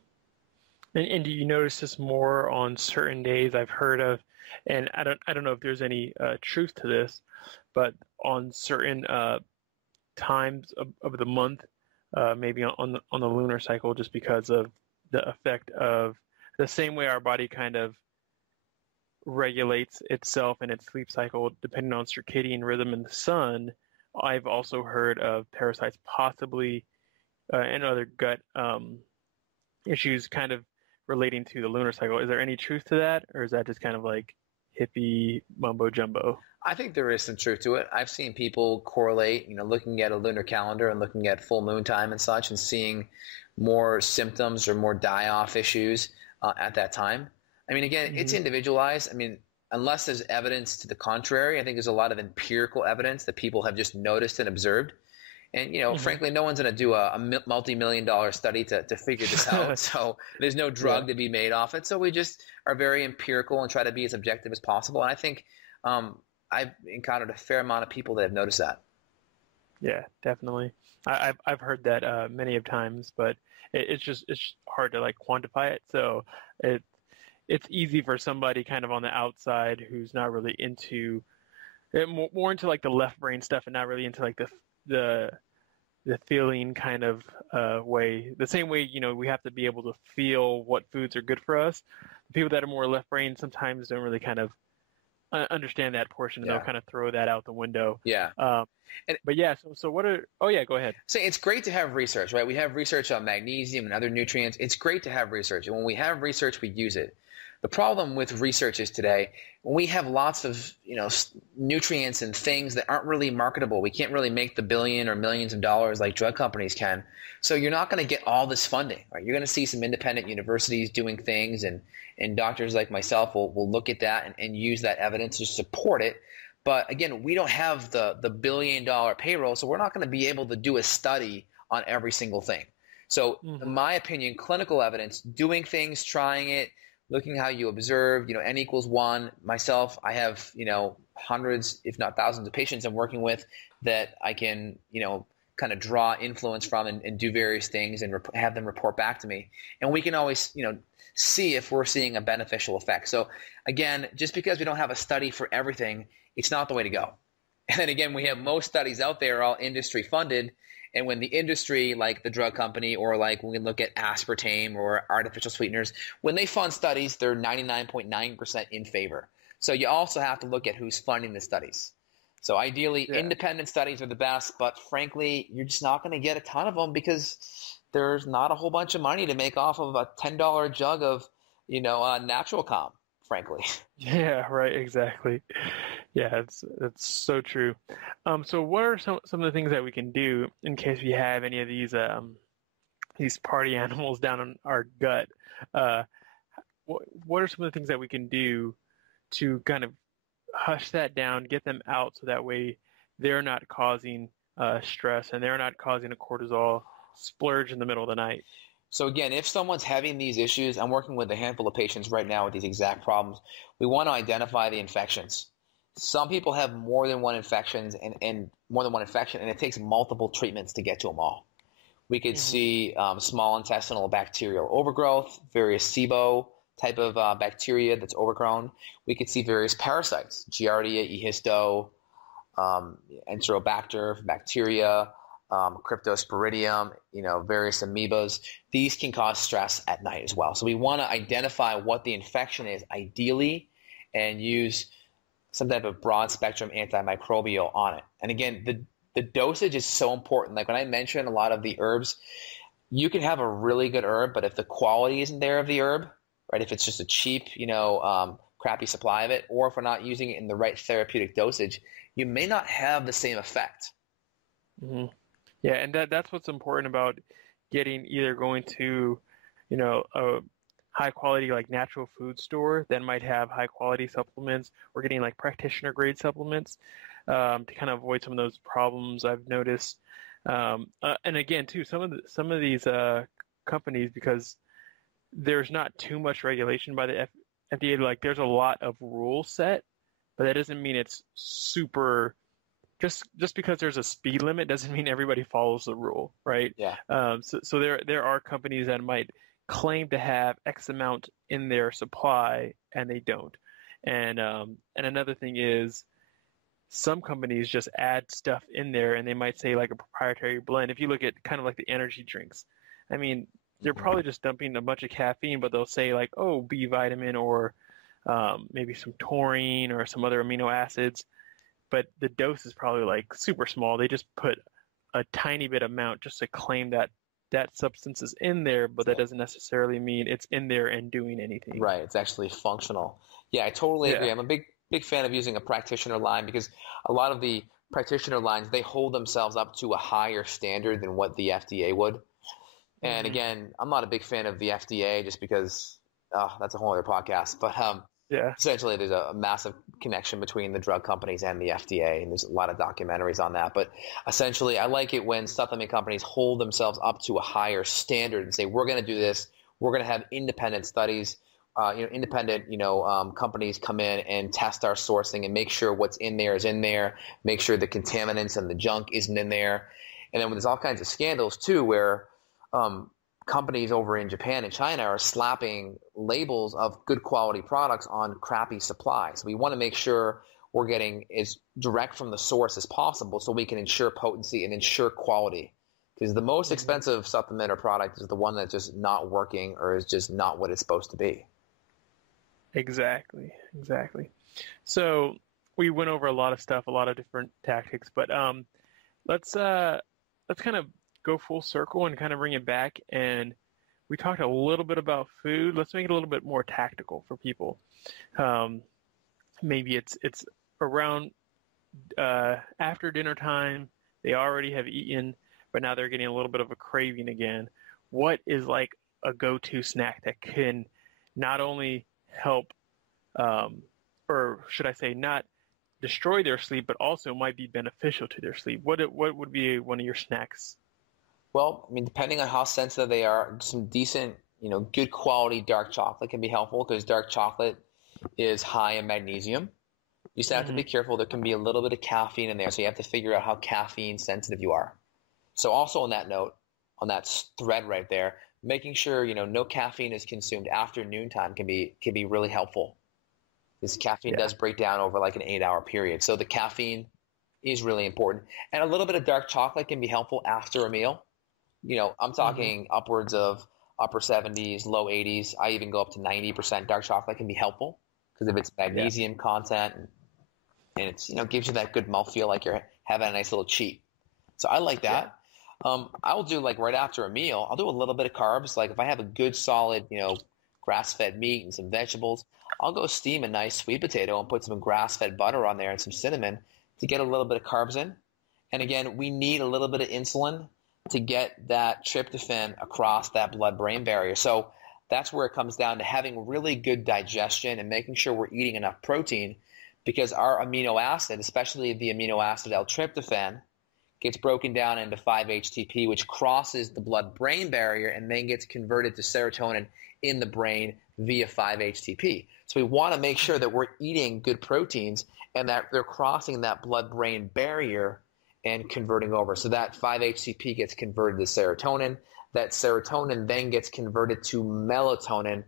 do you notice this more on certain days? I've heard of, and I don't know if there's any truth to this, but on certain times of the month, maybe on the lunar cycle, just because of the effect of the same way our body kind of regulates itself and its sleep cycle depending on circadian rhythm in the sun. I've also heard of parasites possibly and other gut issues kind of relating to the lunar cycle. Is there any truth to that, or is that just kind of like hippie mumbo jumbo? I think there is some truth to it. I've seen people correlate, looking at a lunar calendar and looking at full moon time and such and seeing more symptoms or more die-off issues at that time. I mean, again, it's individualized. I mean, unless there's evidence to the contrary, I think there's a lot of empirical evidence that people have just noticed and observed. And, frankly, no one's going to do a multi-million-dollar study to figure this out. So there's no drug to be made off it. So we just are very empirical and try to be as objective as possible. And I think I've encountered a fair amount of people that have noticed that. Yeah, definitely. I've heard that many of times, but it's hard to like quantify it. So it's easy for somebody kind of on the outside who's not really into more into like the left brain stuff and not really into like the feeling kind of way. The same way, we have to be able to feel what foods are good for us. The people that are more left brain sometimes don't really kind of understand that portion. They'll kind of throw that out the window. Yeah. But yeah, so what are, go ahead. So it's great to have research, right? We have research on magnesium and other nutrients. It's great to have research. And when we have research, we use it. The problem with research is today, when we have lots of, nutrients and things that aren't really marketable, we can't really make the billion or millions of dollars like drug companies can. So you're not going to get all this funding, right? You're going to see some independent universities doing things, and doctors like myself will look at that and use that evidence to support it. But again, we don't have the $1 billion payroll, so we're not going to be able to do a study on every single thing. So in my opinion, clinical evidence, doing things, trying it, looking how you observe, N equals 1. Myself, I have, hundreds, if not thousands of patients I'm working with that I can, kind of draw influence from and do various things and have them report back to me. And we can always, see if we're seeing a beneficial effect. So again, just because we don't have a study for everything, it's not the way to go. And then again, we have most studies out there are all industry funded. And when the industry, like the drug company, or like when we look at aspartame or artificial sweeteners, when they fund studies, they're 99.9% in favor. So you also have to look at who's funding the studies. So ideally, independent studies are the best, but frankly, you're just not going to get a ton of them because there's not a whole bunch of money to make off of a $10 jug of, natural calm, frankly. Yeah, right, exactly. Yeah, it's so true. So what are some of the things that we can do in case we have any of these party animals down in our gut? What are some of the things that we can do to kind of hush that down, get them out so that way they're not causing stress and they're not causing a cortisol splurge in the middle of the night? So again, if someone's having these issues, I'm working with a handful of patients right now with these exact problems. We want to identify the infections. Some people have more than one infection, and it takes multiple treatments to get to them all. We could see small intestinal bacterial overgrowth, various SIBO type of bacteria that's overgrown. We could see various parasites, Giardia, Ehisto, Enterobacter, bacteria, Cryptosporidium, various amoebas. These can cause stress at night as well. So we want to identify what the infection is ideally and use some type of broad spectrum antimicrobial on it. And again, the dosage is so important. Like when I mentioned a lot of the herbs, you can have a really good herb, but if the quality isn't there of the herb, right? If it's just a cheap, crappy supply of it, or if we're not using it in the right therapeutic dosage, you may not have the same effect. Mm-hmm. Yeah, and that's what's important about either going to, a high quality like natural food store that might have high quality supplements, or getting like practitioner grade supplements to kind of avoid some of those problems I've noticed. And again, too, some of these companies, because there's not too much regulation by the FDA, like there's a lot of rules set, but that doesn't mean it's super. Just because there's a speed limit doesn't mean everybody follows the rule, right? Yeah. So there are companies that might claim to have X amount in their supply and they don't. And another thing is some companies just add stuff in there and they might say like a proprietary blend. If you look at kind of like the energy drinks, I mean, they're probably just dumping a bunch of caffeine, but they'll say like, oh, B vitamin or maybe some taurine or some other amino acids. But the dose is probably like super small. They just put a tiny bit amount just to claim that substance is in there, but that doesn't necessarily mean it's in there and doing anything. Right. It's actually functional. Yeah, I totally agree. I'm a big fan of using a practitioner line because a lot of the practitioner lines, they hold themselves up to a higher standard than what the FDA would. And again, I'm not a big fan of the FDA just because that's a whole other podcast. But essentially, there's a massive connection between the drug companies and the FDA, and there's a lot of documentaries on that. But essentially, I like it when supplement companies hold themselves up to a higher standard and say, we're going to do this. We're going to have independent studies, independent, companies come in and test our sourcing and make sure what's in there is in there, make sure the contaminants and the junk isn't in there. And then there's all kinds of scandals too, where companies over in Japan and China are slapping labels of good quality products on crappy supplies. We want to make sure we're getting as direct from the source as possible so we can ensure potency and ensure quality. Because the most expensive supplement or product is the one that's just not working or is just not what it's supposed to be. Exactly. So we went over a lot of stuff, a lot of different tactics, but let's kind of go full circle and kind of bring it back. And we talked a little bit about food. Let's make it a little bit more tactical for people. Maybe it's around after dinner time. They already have eaten, but now they're getting a little bit of a craving again. What is like a go-to snack that can not only help, or should I say not destroy their sleep, but also might be beneficial to their sleep? What would be one of your snacks? Well, I mean, depending on how sensitive they are, some decent, good quality dark chocolate can be helpful because dark chocolate is high in magnesium. You just have to be careful. There can be a little bit of caffeine in there, so you have to figure out how caffeine sensitive you are. So also on that note, on that thread right there, making sure no caffeine is consumed after noontime can be really helpful. This caffeine does break down over like an 8-hour period, so the caffeine is really important. And a little bit of dark chocolate can be helpful after a meal. I'm talking upwards of upper 70s, low 80s. I even go up to 90% dark chocolate can be helpful because of its magnesium content, and it's gives you that good mouthfeel like you're having a nice little cheat. So I like that. I'll do like right after a meal, I'll do a little bit of carbs. Like if I have a good solid, grass-fed meat and some vegetables, I'll go steam a nice sweet potato and put some grass-fed butter on there and some cinnamon to get a little bit of carbs in. And again, we need a little bit of insulin to get that tryptophan across that blood-brain barrier. So that's where it comes down to having really good digestion and making sure we're eating enough protein, because our amino acid, especially the amino acid L-tryptophan, gets broken down into 5-HTP, which crosses the blood-brain barrier and then gets converted to serotonin in the brain via 5-HTP. So we want to make sure that we're eating good proteins and that they're crossing that blood-brain barrier and converting over. So that 5-HTP gets converted to serotonin. That serotonin then gets converted to melatonin,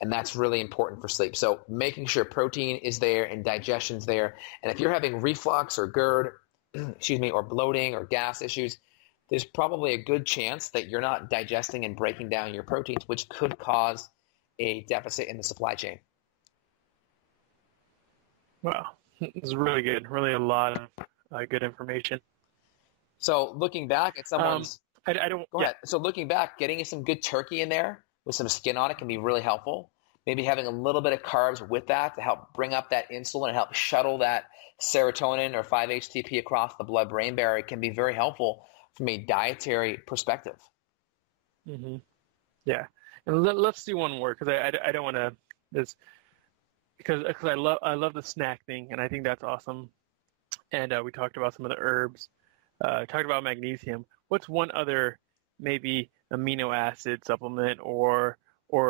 and that's really important for sleep. So making sure protein is there and digestion's there. And if you're having reflux or GERD, or bloating or gas issues, there's probably a good chance that you're not digesting and breaking down your proteins, which could cause a deficit in the supply chain. Wow, this is really good. Really a lot of good information. So looking back at someone's Go ahead. So looking back, getting some good turkey in there with some skin on it can be really helpful. Maybe having a little bit of carbs with that to help bring up that insulin and help shuttle that serotonin or 5-HTP across the blood-brain barrier can be very helpful from a dietary perspective. Yeah, and let's do one more because I don't want to because I love the snack thing, and I think that's awesome. And we talked about some of the herbs, talked about magnesium. What's one other maybe amino acid supplement or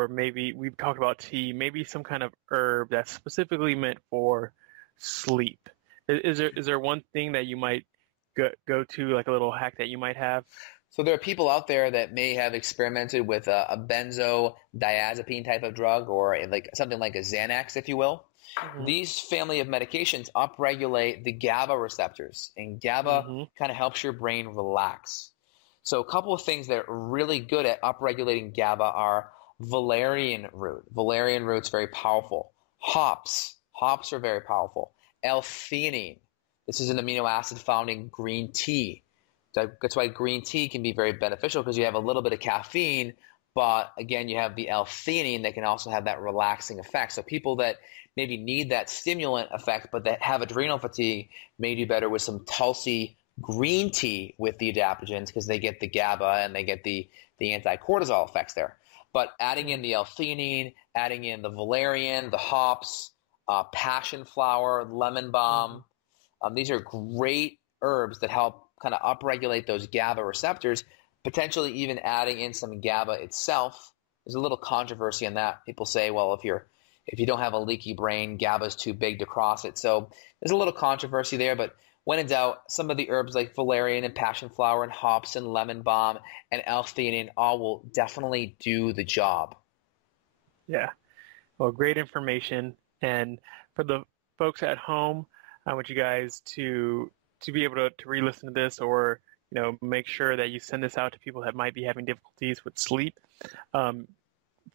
maybe we've talked about tea, maybe some kind of herb that's specifically meant for sleep? Is there one thing that you might go to, like a little hack that you might have? So there are people out there that may have experimented with a benzodiazepine type of drug, or like something like a Xanax, if you will. These family of medications upregulate the GABA receptors, and GABA kind of helps your brain relax. So a couple of things that are really good at upregulating GABA are valerian root. Valerian root's very powerful. Hops are very powerful. L-theanine. This is an amino acid found in green tea. That's why green tea can be very beneficial, because you have a little bit of caffeine, but again, you have the L-theanine that can also have that relaxing effect. So people that maybe need that stimulant effect but that have adrenal fatigue may do better with some Tulsi green tea with the adaptogens, because they get the GABA and they get the anti-cortisol effects there. But adding in the L-theanine, adding in the valerian, the hops, passion flower, lemon balm, these are great herbs that help kind of upregulate those GABA receptors, potentially even adding in some GABA itself. There's a little controversy on that. People say, well, if you don't have a leaky brain, GABA is too big to cross it. So there's a little controversy there, but when in doubt, some of the herbs like valerian and passion flower and hops and lemon balm and L-theanine all will definitely do the job. Yeah. Well, great information. And for the folks at home, I want you guys to be able to re-listen to this, or make sure that you send this out to people that might be having difficulties with sleep.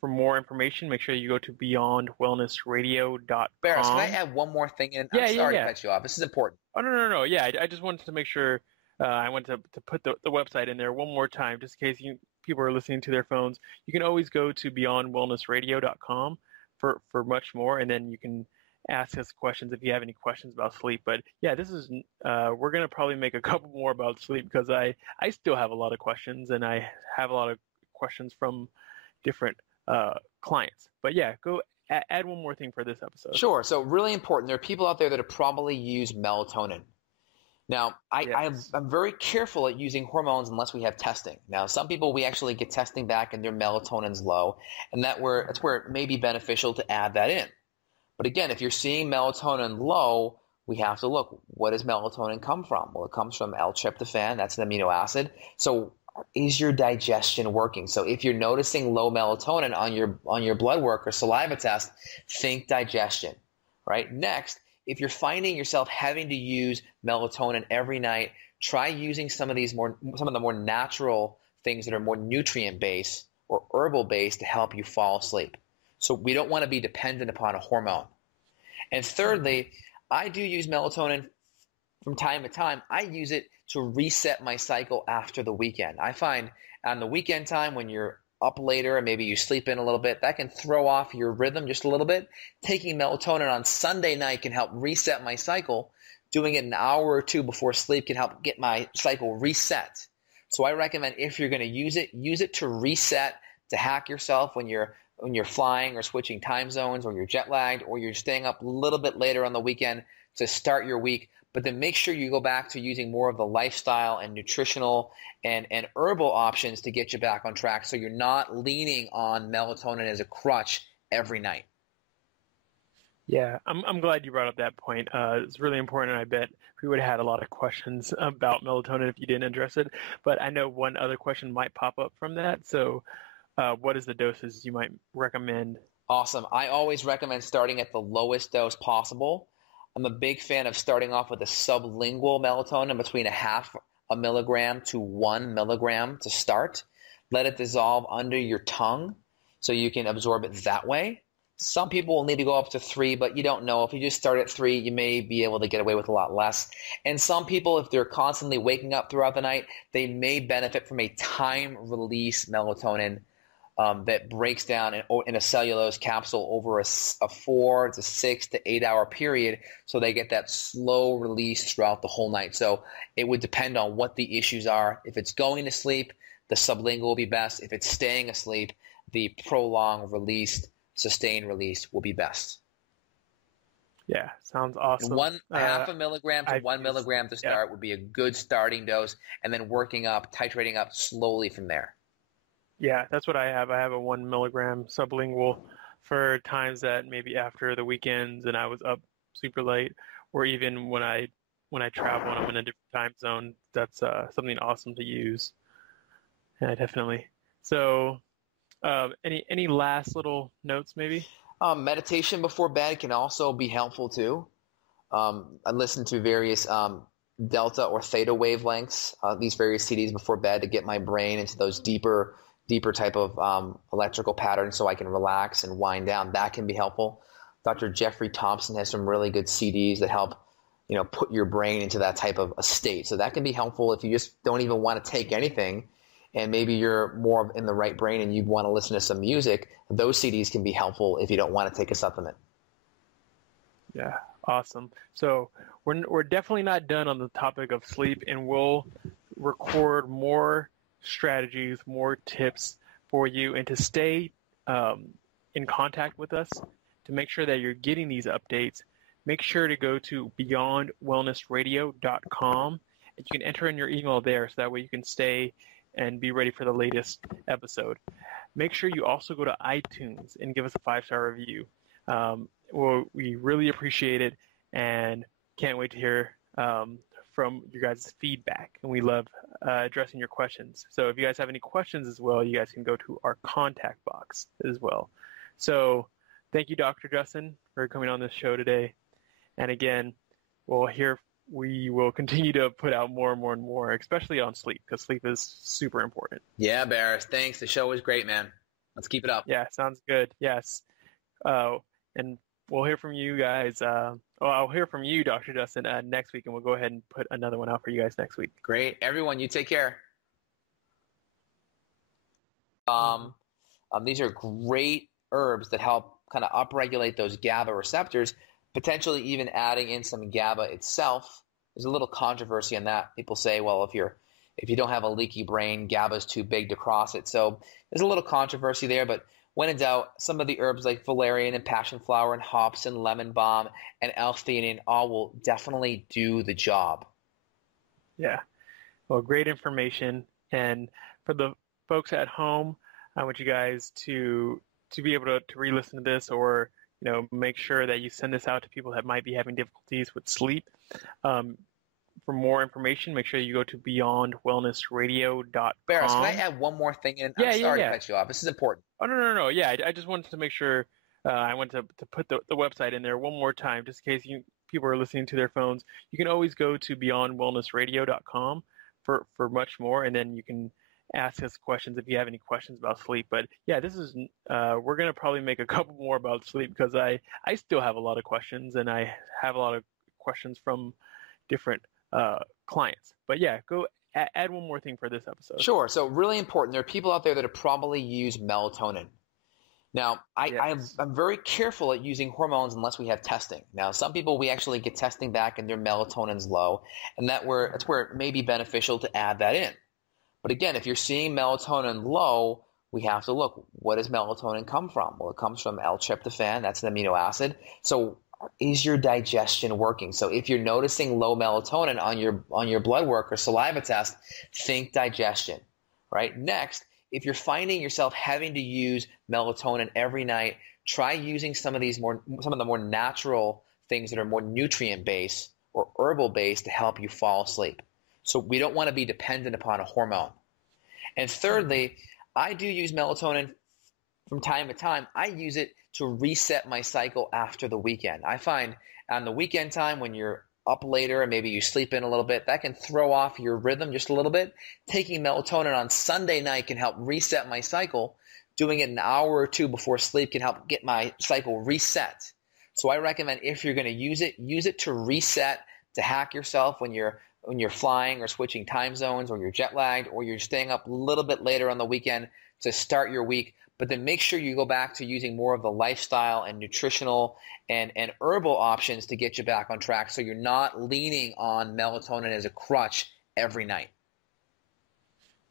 For more information, make sure you go to beyondwellnessradio.com. Barris, can I add one more thing in? I'm sorry to cut you off. This is important. Oh, no. Yeah, I just wanted to make sure I wanted to put the website in there one more time, just in case people are listening to their phones. You can always go to beyondwellnessradio.com for much more, and then you can ask us questions if you have any questions about sleep. But yeah, this is we're going to probably make a couple more about sleep, because I still have a lot of questions, and I have a lot of questions from different clients. But yeah, go add one more thing for this episode. Sure. So really important. There are people out there that have probably used melatonin. Now, I'm very careful at using hormones unless we have testing. Now, some people, we actually get testing back and their melatonin's low, and that's where it may be beneficial to add that in. But again, if you're seeing melatonin low, we have to look, what does melatonin come from? Well, it comes from L-tryptophan. That's an amino acid. So is your digestion working? So if you're noticing low melatonin on your blood work or saliva test, think digestion, right? Next, if you're finding yourself having to use melatonin every night, try using some of the more natural things that are more nutrient based or herbal based to help you fall asleep. So we don't want to be dependent upon a hormone. And thirdly, I do use melatonin from time to time. I use it to reset my cycle after the weekend. I find on the weekend time when you're up later and maybe you sleep in a little bit, that can throw off your rhythm just a little bit. Taking melatonin on Sunday night can help reset my cycle. Doing it an hour or two before sleep can help get my cycle reset. So I recommend, if you're going to use it to reset, to hack yourself when you're flying or switching time zones, or you're jet lagged, or you're staying up a little bit later on the weekend to start your week. But then make sure you go back to using more of the lifestyle and nutritional and herbal options to get you back on track, so you're not leaning on melatonin as a crutch every night. Yeah, I'm glad you brought up that point. It's really important, and I bet we would have had a lot of questions about melatonin if you didn't address it. But I know one other question might pop up from that. So what is the doses you might recommend? Awesome. I always recommend starting at the lowest dose possible. I'm a big fan of starting off with a sublingual melatonin between 0.5 milligram to 1 milligram to start. Let it dissolve under your tongue so you can absorb it that way. Some people will need to go up to 3, but you don't know. If you just start at 3, you may be able to get away with a lot less. And some people, if they're constantly waking up throughout the night, they may benefit from a time-release melatonin that breaks down in a cellulose capsule over a 4 to 6 to 8 hour period, so they get that slow release throughout the whole night. So it would depend on what the issues are. If it's going to sleep, the sublingual will be best. If it's staying asleep, the prolonged released, sustained release will be best. Yeah, sounds awesome. 0.5 milligram to 1 milligram to start would be a good starting dose, and then working up, titrating up slowly from there. Yeah, that's what I have. I have a 1 milligram sublingual for times that maybe after the weekends and I was up super late, or even when I travel and I'm in a different time zone. That's something awesome to use. Yeah, definitely. So, any last little notes maybe? Meditation before bed can also be helpful too. I listen to various delta or theta wavelengths, these various CDs before bed, to get my brain into those deeper type of electrical patterns so I can relax and wind down. That can be helpful. Dr. Jeffrey Thompson has some really good CDs that help, put your brain into that type of a state. So that can be helpful if you just don't even want to take anything, and maybe you're more in the right brain and you want to listen to some music. Those CDs can be helpful if you don't want to take a supplement. Yeah, awesome. So we're definitely not done on the topic of sleep, and we'll record more strategies, more tips for you, and to stay in contact with us, to make sure that you're getting these updates. Make sure to go to beyondwellnessradio.com, and you can enter in your email there, so that way you can stay and be ready for the latest episode. Make sure you also go to iTunes and give us a 5-star review. We really appreciate it, and can't wait to hear from you guys' feedback, and we love addressing your questions. So if you guys have any questions as well, you guys can go to our contact box as well. So thank you, Dr. Justin, for coming on this show today. And again, we will continue to put out more and more and more, especially on sleep, because sleep is super important. Yeah, Barris, thanks. The show was great, man. Let's keep it up. Yeah, sounds good. Yes. And we'll hear from you guys. I'll hear from you, Dr. Justin, next week, and we'll go ahead and put another one out for you guys next week. Great. Everyone, you take care. These are great herbs that help kind of upregulate those GABA receptors, potentially even adding in some GABA itself. There's a little controversy on that. People say, well, if you don't have a leaky brain, GABA is too big to cross it. So there's a little controversy there, but when in doubt, some of the herbs like valerian and passion flower and hops and lemon balm and L-theanine all will definitely do the job. Yeah. Well, great information. And for the folks at home, I want you guys to be able to re-listen to this, or make sure that you send this out to people that might be having difficulties with sleep. For more information, make sure you go to beyondwellnessradio.com. Barris, can I add one more thing in? I'm sorry to cut you off. This is important. Oh, no. Yeah, I just wanted to make sure I wanted to put the website in there one more time, just in case people are listening to their phones. You can always go to beyondwellnessradio.com for much more, and then you can ask us questions if you have any questions about sleep. But yeah, this is we're going to probably make a couple more about sleep, because I still have a lot of questions, and I have a lot of questions from different clients. But yeah, go add one more thing for this episode. Sure. So really important. There are people out there that have probably used melatonin. Now, I'm very careful at using hormones unless we have testing. Now, some people, we actually get testing back and their melatonin's low, and that's where it may be beneficial to add that in. But again, if you're seeing melatonin low, we have to look, what does melatonin come from? Well, it comes from L-tryptophan. That's an amino acid. So is your digestion working? So if you're noticing low melatonin on your blood work or saliva test, think digestion, right? Next, if you're finding yourself having to use melatonin every night, try using some of the more natural things that are more nutrient based or herbal based to help you fall asleep. So we don't want to be dependent upon a hormone. And thirdly, I do use melatonin from time to time. I use it to reset my cycle after the weekend. I find on the weekend time, when you're up later and maybe you sleep in a little bit, that can throw off your rhythm just a little bit. Taking melatonin on Sunday night can help reset my cycle. Doing it an hour or two before sleep can help get my cycle reset. So I recommend, if you're going to use it to reset, to hack yourself when you're flying or switching time zones, or you're jet lagged, or you're staying up a little bit later on the weekend to start your week. But then make sure you go back to using more of the lifestyle and nutritional and herbal options to get you back on track, so you're not leaning on melatonin as a crutch every night.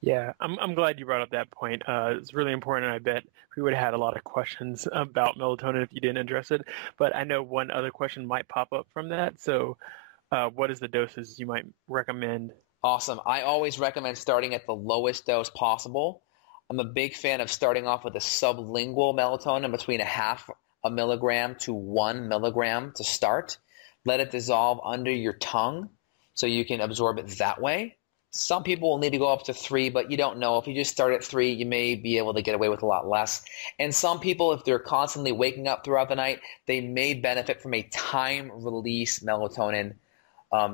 Yeah, I'm glad you brought up that point. It's really important, and I bet we would have had a lot of questions about melatonin if you didn't address it. But I know one other question might pop up from that. So what is the doses you might recommend? Awesome. I always recommend starting at the lowest dose possible. I'm a big fan of starting off with a sublingual melatonin between a half a milligram to 1 milligram to start. Let it dissolve under your tongue so you can absorb it that way. Some people will need to go up to 3, but you don't know. If you just start at 3, you may be able to get away with a lot less. And some people, if they're constantly waking up throughout the night, they may benefit from a time-release melatonin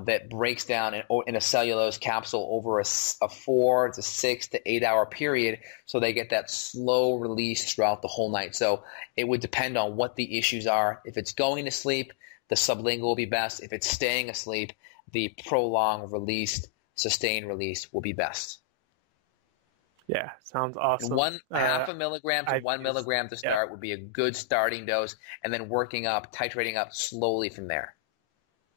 that breaks down in a cellulose capsule over a 4 to 6 to 8 hour period, so they get that slow release throughout the whole night. So it would depend on what the issues are. If it's going to sleep, the sublingual will be best. If it's staying asleep, the prolonged released, sustained release will be best. Yeah, sounds awesome. Half a milligram to 1 milligram to start would be a good starting dose, and then working up, titrating up slowly from there.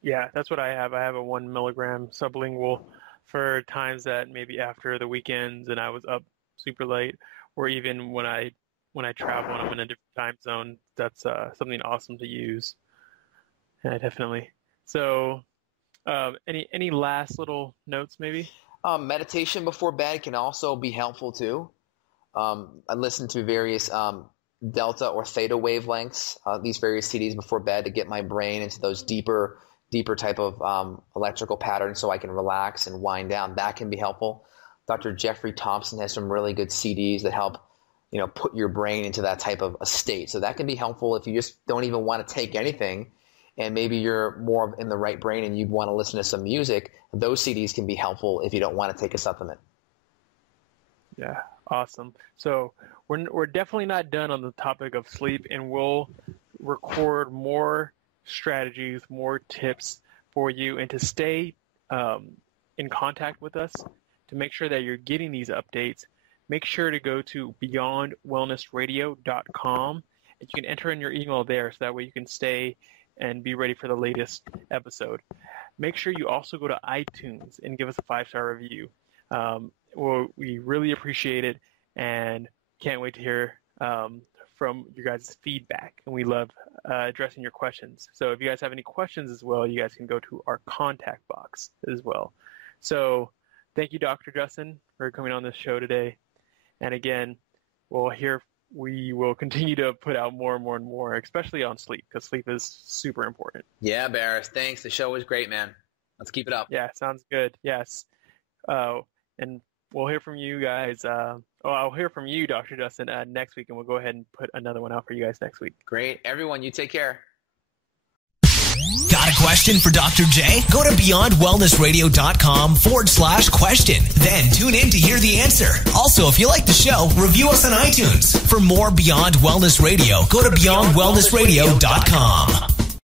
Yeah, that's what I have. I have a 1 milligram sublingual for times that maybe after the weekends and I was up super late, or even when I travel and I'm in a different time zone. That's something awesome to use. Yeah, definitely. So, any last little notes maybe? Meditation before bed can also be helpful too. I listen to various delta or theta wavelengths, these various CDs before bed, to get my brain into those deeper type of electrical patterns so I can relax and wind down. That can be helpful. Dr. Jeffrey Thompson has some really good CDs that help, put your brain into that type of a state. So that can be helpful if you just don't even want to take anything, and maybe you're more in the right brain and you want to listen to some music. Those CDs can be helpful if you don't want to take a supplement. Yeah, awesome. So we're definitely not done on the topic of sleep, and we'll record more strategies, more tips for you, and to stay in contact with us, to make sure that you're getting these updates. Make sure to go to beyondwellnessradio.com, and you can enter in your email there, so that way you can stay and be ready for the latest episode. Make sure you also go to iTunes and give us a 5-star review. We really appreciate it, and can't wait to hear from you guys' feedback, and we love addressing your questions. So if you guys have any questions as well, you guys can go to our contact box as well. So thank you, Dr. Justin, for coming on this show today. And again, we will continue to put out more and more and more, especially on sleep, because sleep is super important. Yeah, Barris, thanks. The show was great, man. Let's keep it up. Yeah, sounds good. Yes. And we'll hear from you guys. I'll hear from you, Dr. Justin, next week, and we'll go ahead and put another one out for you guys next week. Great. Everyone, you take care. Got a question for Dr. J? Go to BeyondWellnessRadio.com/question. Then tune in to hear the answer. Also, if you like the show, review us on iTunes. For more Beyond Wellness Radio, go to BeyondWellnessRadio.com.